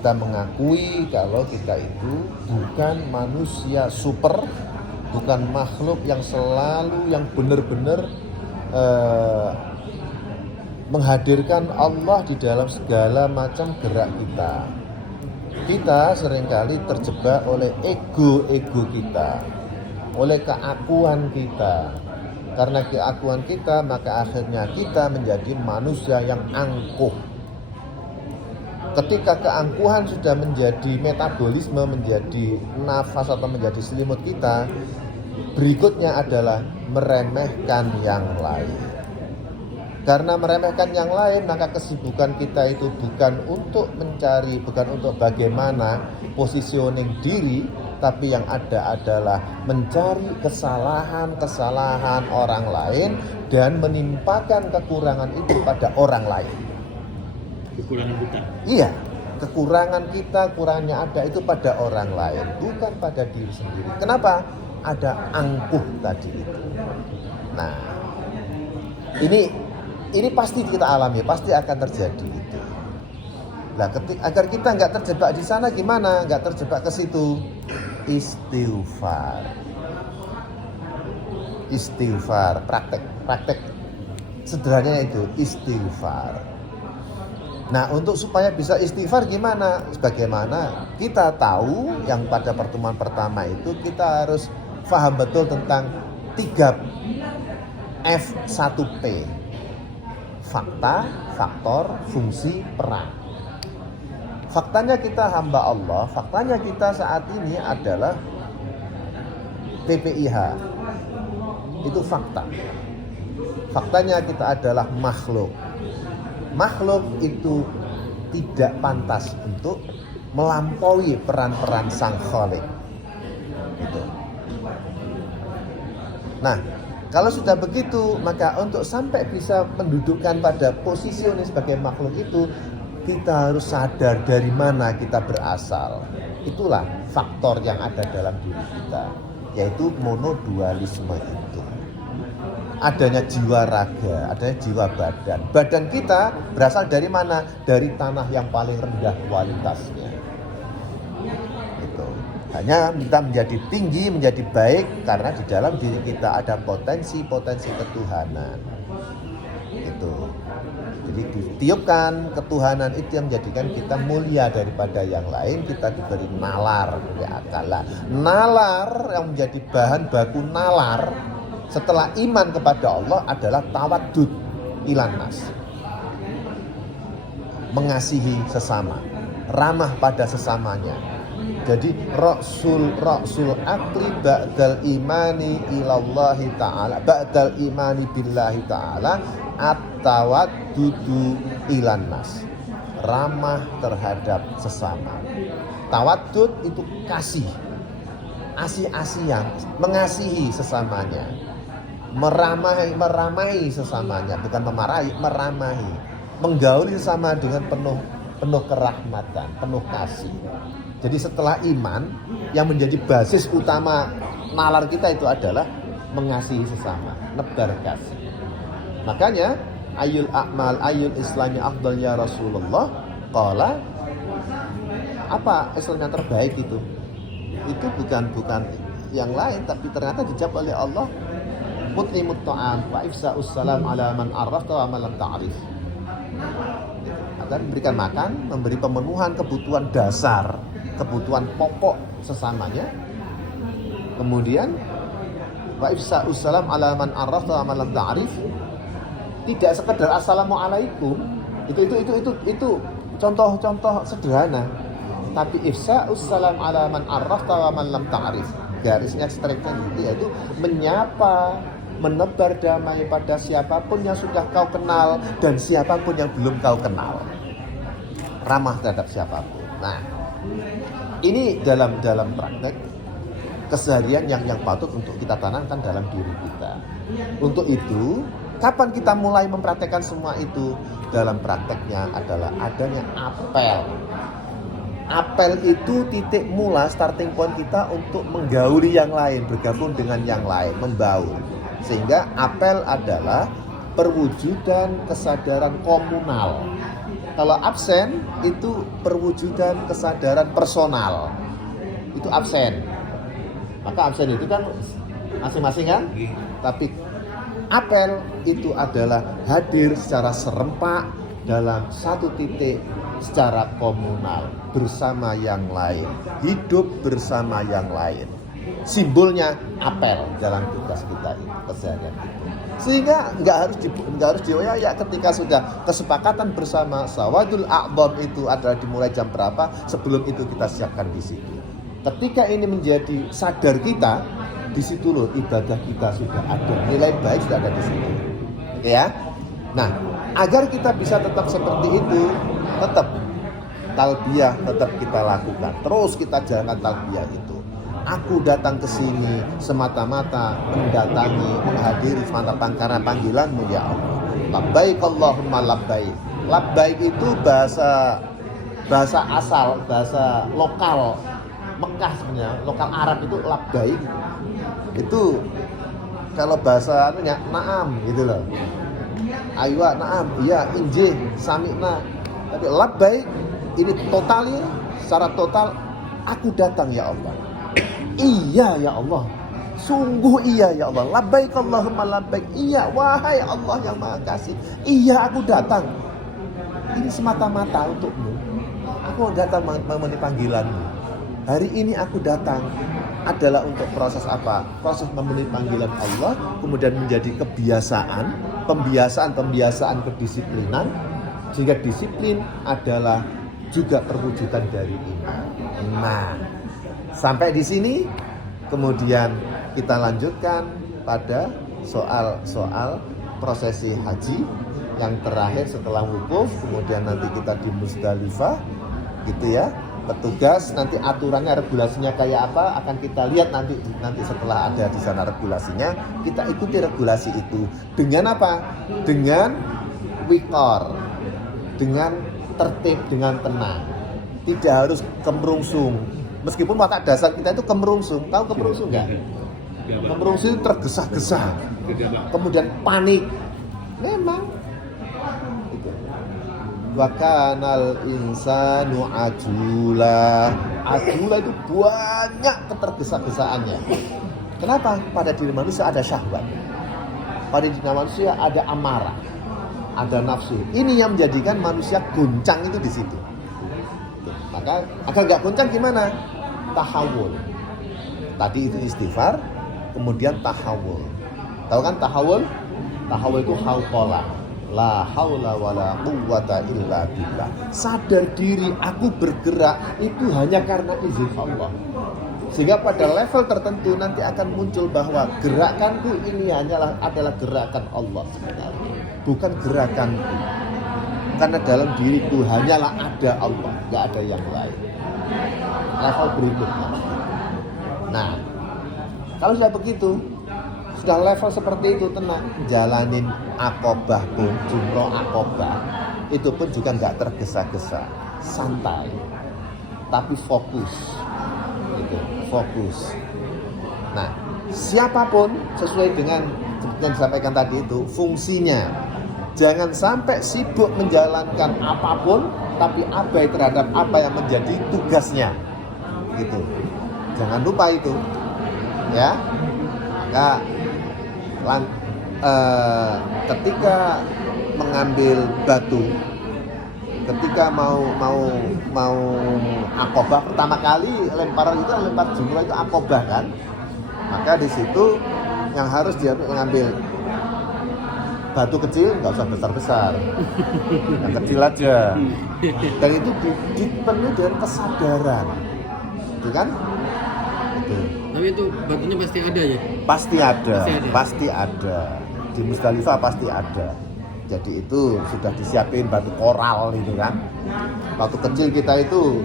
Kita mengakui kalau kita itu bukan manusia super, bukan makhluk yang selalu yang benar-benar menghadirkan Allah di dalam segala macam gerak kita. Kita seringkali terjebak oleh ego kita, oleh keakuan kita. Karena keakuan kita, maka akhirnya kita menjadi manusia yang angkuh. Ketika keangkuhan sudah menjadi metabolisme, menjadi nafas atau menjadi selimut kita, berikutnya adalah meremehkan yang lain. Karena meremehkan yang lain, maka kesibukan kita itu bukan untuk mencari, bukan untuk bagaimana positioning diri, tapi yang ada adalah mencari kesalahan-kesalahan orang lain dan menimpakan kekurangan itu pada orang lain. Kekurangan kita. Iya, kekurangan kita, kurangnya ada itu pada orang lain, bukan pada diri sendiri. Kenapa? Ada angkuh tadi itu. Nah, ini pasti kita alami, pasti akan terjadi itu. Nah, agar kita nggak terjebak di sana gimana? Nggak terjebak ke situ. Istighfar, praktek sederhananya itu istighfar. Nah, untuk supaya bisa istighfar gimana? Sebagaimana kita tahu yang pada pertemuan pertama itu kita harus paham betul tentang 3F1P. Fakta, faktor, fungsi, peran. Faktanya kita hamba Allah, faktanya kita saat ini adalah PPIH. Itu fakta. Faktanya kita adalah makhluk. Makhluk itu tidak pantas untuk melampaui peran-peran Sang Khalik. Gitu. Nah, kalau sudah begitu, maka untuk sampai bisa mendudukkan pada posisi ini sebagai makhluk itu, kita harus sadar dari mana kita berasal. Itulah faktor yang ada dalam diri kita, yaitu monodualisme itu. Adanya jiwa raga, adanya jiwa badan. Badan kita berasal dari mana? Dari tanah yang paling rendah kualitasnya. Gitu. Hanya kita menjadi tinggi, menjadi baik karena di dalam diri kita ada potensi-potensi ketuhanan. Gitu. Jadi ditiupkan ketuhanan itu yang menjadikan kita mulia daripada yang lain. Kita diberi nalar, akala. Nalar yang menjadi bahan baku nalar setelah iman kepada Allah adalah tawaddud ilan nas. Mengasihi sesama, ramah pada sesamanya. Jadi Rasul akli ba'dal imani ilallahi ta'ala, ba'dal imani billahi ta'ala, at-tawaddudu ilan nas. Ramah terhadap sesama. Tawaddud itu kasih. Asih-asihan, mengasihi sesamanya. Meramahi sesamanya, bukan memarahi, meramahi, menggauli sesama dengan penuh kerahmatan, penuh kasih. Jadi setelah iman, yang menjadi basis utama nalar kita itu adalah mengasihi sesama, nebar kasih. Makanya ayul a'mal ayul islami afdal ya Rasulullah, qala, apa Islam yang terbaik itu? Itu bukan yang lain, tapi ternyata dijawab oleh Allah, mut'imut ta'am wa ifsa'us salam ala man arrafta wa man lam ta'rif. Agar memberikan makan, memberi pemenuhan kebutuhan dasar, kebutuhan pokok sesamanya. Kemudian wa ifsa'us salam ala man arrafta wa man lam ta'rif. Tidak sekedar assalamualaikum. Itu contoh-contoh sederhana. Tapi ifsa'us salam ala man arrafta wa man lam ta'rif. Garisnya striknya itu, yaitu menyapa, menebar damai pada siapapun yang sudah kau kenal dan siapapun yang belum kau kenal. Ramah terhadap siapapun. Nah, ini dalam praktek keseharian yang patut untuk kita tanamkan dalam diri kita. Untuk itu, kapan kita mulai mempraktekkan semua itu? Dalam prakteknya adalah adanya apel. Apel itu titik mula, starting point kita untuk menggauli yang lain, bergabung dengan yang lain, membaur. Sehingga apel adalah perwujudan kesadaran komunal. Kalau absen itu perwujudan kesadaran personal. Itu absen. Maka absen itu kan masing-masing kan? Tapi apel itu adalah hadir secara serempak dalam satu titik secara komunal bersama yang lain, hidup bersama yang lain. Simbolnya apel dalam tugas kita itu, keseharian itu. Sehingga nggak harus dioyak ketika sudah kesepakatan bersama sawadul a'dham itu adalah dimulai jam berapa, sebelum itu kita siapkan di situ. Ketika ini menjadi sadar kita, di situ loh ibadah kita sudah ada, nilai baik sudah ada di situ. Ya. Nah, agar kita bisa tetap seperti itu, tetap talbiyah tetap kita lakukan. Terus kita jalankan talbiyah itu. Aku datang ke sini semata-mata mendatangi, menghadiri semata karena panggilanmu ya Allah. Labbaik Allahumma labbaik. Labbaik itu bahasa asal, bahasa lokal Mekah sebenarnya. Lokal Arab itu labbaik. Itu kalau bahasa anunya na'am gitu loh. Aywa na'am, iya injih, sami'na. Tapi labbaik ini totalnya secara total aku datang ya Allah. Iya ya Allah, sungguh iya ya Allah. Labbaik Allahumma labbaik. Iya wahai Allah yang Maha Kasih. Iya aku datang. Ini semata-mata untukmu. Aku datang memenuhi panggilanmu. Hari ini aku datang adalah untuk proses apa? Proses memenuhi panggilan Allah, kemudian menjadi pembiasaan kedisiplinan, sehingga disiplin adalah juga perwujudan dari iman. Nah, sampai di sini, kemudian kita lanjutkan pada soal prosesi haji yang terakhir setelah wukuf, kemudian nanti kita di Muzdalifah, gitu ya. Petugas nanti aturannya, regulasinya kayak apa akan kita lihat nanti setelah ada di sana regulasinya, kita ikuti regulasi itu dengan apa? Dengan wikor, dengan tertib, dengan tenang, tidak harus kemerungsung. Meskipun watak dasar kita itu kemerungsung, tahu kemerungsung nggak? Kemerungsung itu tergesa-gesa, kemudian panik. Memang itu. Wa kanal insanu ajula. Ajula itu banyak ketergesa-gesaannya. Kenapa? Pada diri manusia ada syahwat. Pada diri manusia ada amarah, ada nafsu. Ini yang menjadikan manusia goncang itu di situ. Maka agar nggak goncang gimana? Tahawul. Tadi itu istighfar, kemudian tahawul. Tahu kan tahawul? Tahawul itu hauqala. La haula wala quwwata illa billah. Sadar diri aku bergerak itu hanya karena izin Allah. Sehingga pada level tertentu nanti akan muncul bahwa gerakanku ini adalah gerakan Allah sebenarnya, bukan gerakanku. Karena dalam diriku hanyalah ada Allah, nggak ada yang lain. Level berikutnya. Nah, kalau sudah begitu, sudah level seperti itu, tenang, jalanin akobah pun, jumroh akobah, itu pun juga nggak tergesa-gesa, santai, tapi fokus, gitu, fokus. Nah, siapapun sesuai dengan yang disampaikan tadi itu fungsinya, jangan sampai sibuk menjalankan apapun, tapi abai terhadap apa yang menjadi tugasnya, gitu. Jangan lupa itu, ya. Maka ketika mengambil batu, ketika mau akobah pertama kali lemparan itu lempar jumroh itu akobah kan, maka di situ yang harus dia mengambil batu kecil, nggak usah besar-besar, yang kecil aja, dan itu dipenuhi dengan kesadaran, itu kan? Itu. Tapi itu batunya pasti ada ya? Pasti ada. Di Muzdalifah pasti ada. Jadi itu sudah disiapin batu koral itu kan. Batu kecil kita itu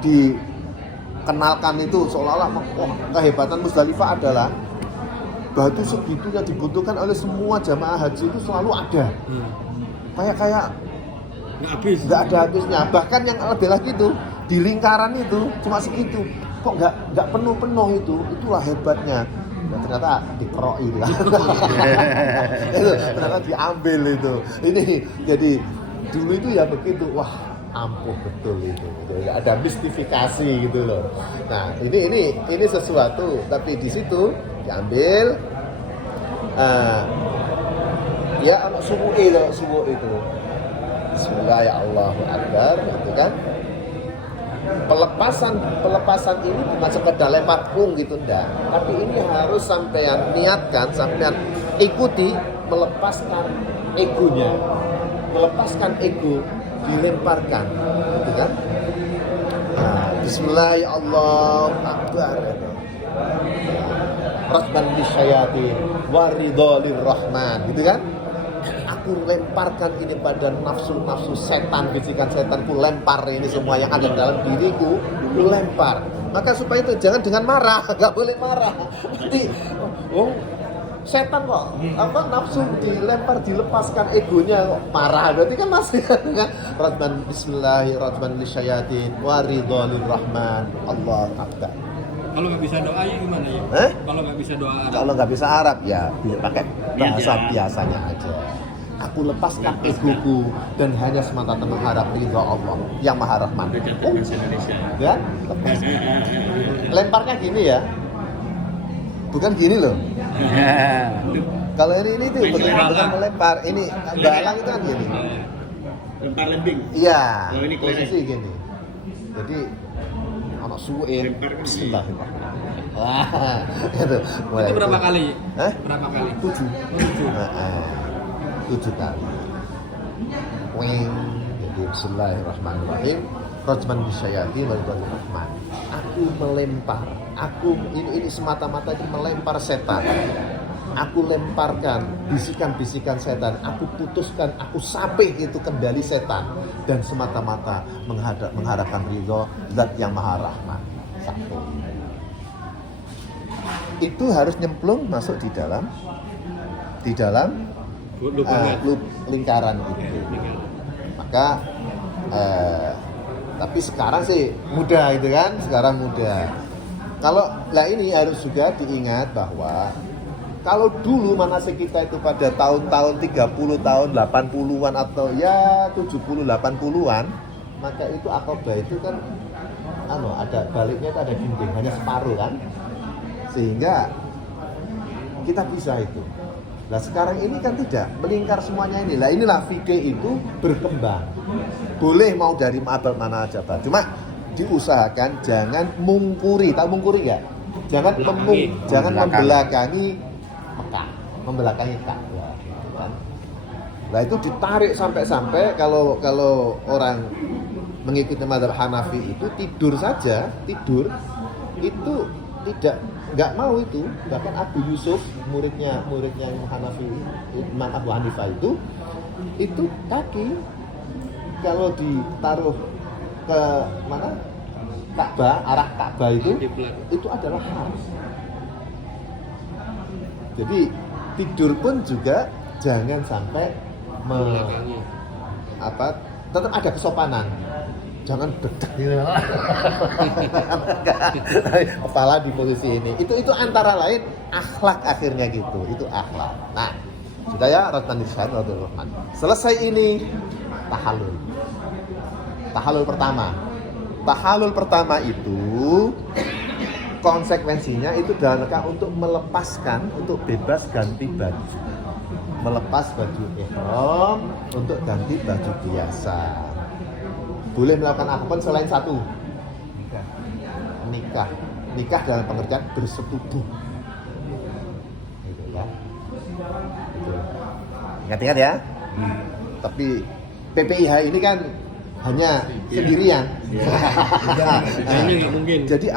dikenalkan itu seolah-olah kehebatan Muzdalifah adalah batu segitu yang dibutuhkan oleh semua jamaah haji itu selalu ada. Kayak nggak ada habisnya. Bahkan yang lebih lagi itu di lingkaran itu cuma segitu. Kok nggak penuh itulah hebatnya. Ya, ternyata dikerok itu kan. Itu ternyata diambil itu. Ini jadi dulu itu ya begitu, wah ampuh betul itu, gitu. Ada mistifikasi gitu loh. Nah ini sesuatu, tapi di situ diambil ya anak subuh itu Bismillah ya Allahu Akbar gitu kan. Pelepasan ini bukan sekedar lempar plung gitu enggak, tapi ini harus sampean niatkan, sampean ikuti, melepaskan egonya, melepaskan ego, dilemparkan gitu kan. Nah, Bismillah ya Allahu Akbar, Rasban lisyayatin waridholir rahman gitu kan. Aku lemparkan ini pada nafsu setan, bisikan setan, ku lempar ini semua yang ada dalam diriku, ku lempar. Maka supaya itu jangan dengan marah, nggak boleh marah. Nanti, setan kok, nafsu dilempar, dilepaskan egonya kok marah, berarti kan masih kan. Rahman Bismillahirrahmanirrahim lisyayatin waridholir rahman, Allah Akbar. Kalau nggak bisa doa ya gimana ya? Kalau nggak bisa doa Arab. Kalau nggak bisa Arab ya pakai bahasa biasanya aja. Aku lepaskan egoku dan hanya semata-mata mengharap ridha Allah yang Maha Rahman. Ya, lepas. Lemparnya gini ya, bukan gini loh. Kalau ini tuh bukan melempar. Ini balang itu kan gini. Lempar lembing. Iya. Kalau ini posisi gini. Jadi anak suwe. Bismillahirrahmanirrahim. Wah, itu. Itu berapa kali? Hah? Berapa kali? 7. 7 kali. Wing. Jadi Bismillahirrahmanirrahim. Rajman bisyayati waridholir rahman. Aku melempar. Ini semata-mata itu melempar setan. Aku lemparkan bisikan-bisikan setan. Aku putuskan, aku sapih itu kendali setan dan semata-mata mengharapkan ridho Zat yang Maha Rahman. Satu. Itu harus nyemplung masuk di dalam lingkaran itu. Maka tapi sekarang sih mudah itu kan, sekarang mudah. Ini harus juga diingat bahwa kalau dulu manasik kita itu pada tahun-tahun 30 tahun 80-an atau ya 70 80-an, maka itu akobah itu kan ada baliknya, itu ada dinding hanya separuh kan, sehingga kita bisa itu. Nah sekarang ini kan tidak, melingkar semuanya ini. Lah inilah fikih itu berkembang. Boleh mau dari abad mana aja, Pak. Cuma diusahakan jangan mungkuri. Tahu mungkuri enggak? Jangan membelakangi Mekah, membelakangi Ka'bah. Kan? Nah itu ditarik sampai kalau orang mengikuti mazhab Hanafi itu tidur itu nggak mau itu. Bahkan Abu Yusuf muridnya Imam Hanafi, Imam Abu Hanifah itu kaki kalau ditaruh ke mana Ka'bah, arah Ka'bah itu adalah haram. Jadi tidur pun juga jangan sampai tetap ada kesopanan. Jangan bedek gitu. Kepala di posisi ini. Itu antara lain akhlak akhirnya gitu. Itu akhlak. Nah, sudah ya Rajman bisyayati rahman. Selesai ini tahallul. Tahallul pertama itu konsekuensinya itu dalam rangka untuk melepaskan, untuk bebas ganti baju. Melepas baju ihram untuk ganti baju biasa. Boleh melakukan apapun selain satu. Nikah dalam pengertian bersetubuh. Gitu ya. Ingat-ingat ya. Tapi PPIH ini kan hanya sendirian. Nggak mungkin. Jadi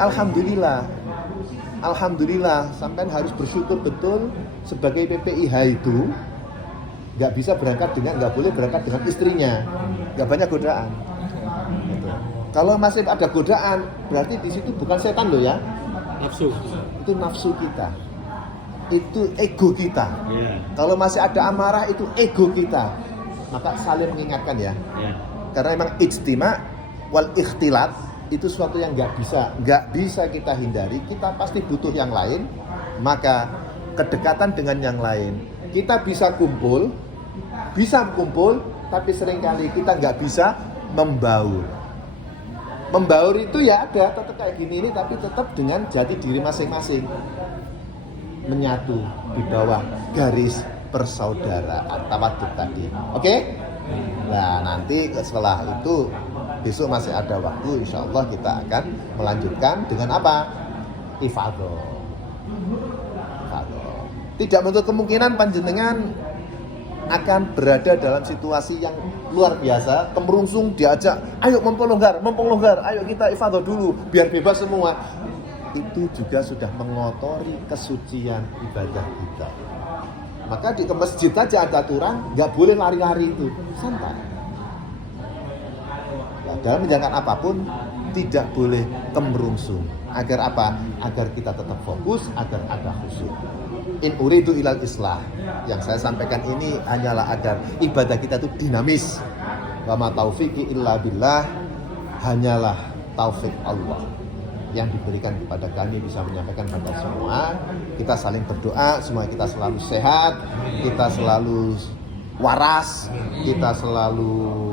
alhamdulillah sampai harus bersyukur betul sebagai PPIH itu nggak boleh berangkat dengan istrinya, nggak banyak godaan. Gitu. Kalau masih ada godaan, berarti di situ bukan setan loh ya, Nafsu. itu nafsu kita, itu ego kita. Kalau masih ada amarah, itu ego kita. Maka saling mengingatkan ya. Karena memang ijtima wal ikhtilat itu suatu yang nggak bisa kita hindari. Kita pasti butuh yang lain. Maka kedekatan dengan yang lain, kita bisa kumpul tapi seringkali kita nggak bisa membaur. Membaur itu ya ada tetap kayak gini ini, tapi tetap dengan jati diri masing-masing, menyatu di bawah garis persaudaraan tawadud tadi. Oke? Nah nanti setelah itu besok masih ada waktu, insya Allah kita akan melanjutkan dengan apa? Ifadhah. Tidak menutup kemungkinan panjenengan akan berada dalam situasi yang luar biasa, kemerungsung, diajak, ayo memperlonggar, ayo kita ifadhah dulu, biar bebas semua. Itu juga sudah mengotori kesucian ibadah kita. Maka di masjid aja ada aturan, nggak boleh lari-lari itu, santai. Ya, dalam menjalankan apapun, tidak boleh kemerungsung. Agar apa? Agar kita tetap fokus, agar ada khusyuk. In uridu ilal islah. Yang saya sampaikan ini hanyalah agar ibadah kita itu dinamis. Wa ma taufiqi illa billah. Hanyalah taufik Allah yang diberikan kepada kami bisa menyampaikan pada semua. Kita saling berdoa, semua kita selalu sehat, kita selalu waras, kita selalu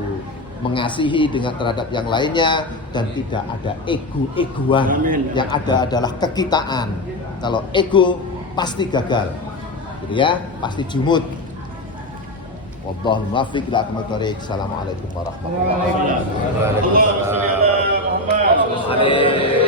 mengasihi dengan terhadap yang lainnya, dan tidak ada ego-egoan. Yang ada adalah kekitaan. Kalau ego pasti gagal, gitu ya, pasti jumud. Wallahul muwaffiq ila aqwamit thoriq. Assalamualaikum warahmatullahi wabarakatuh.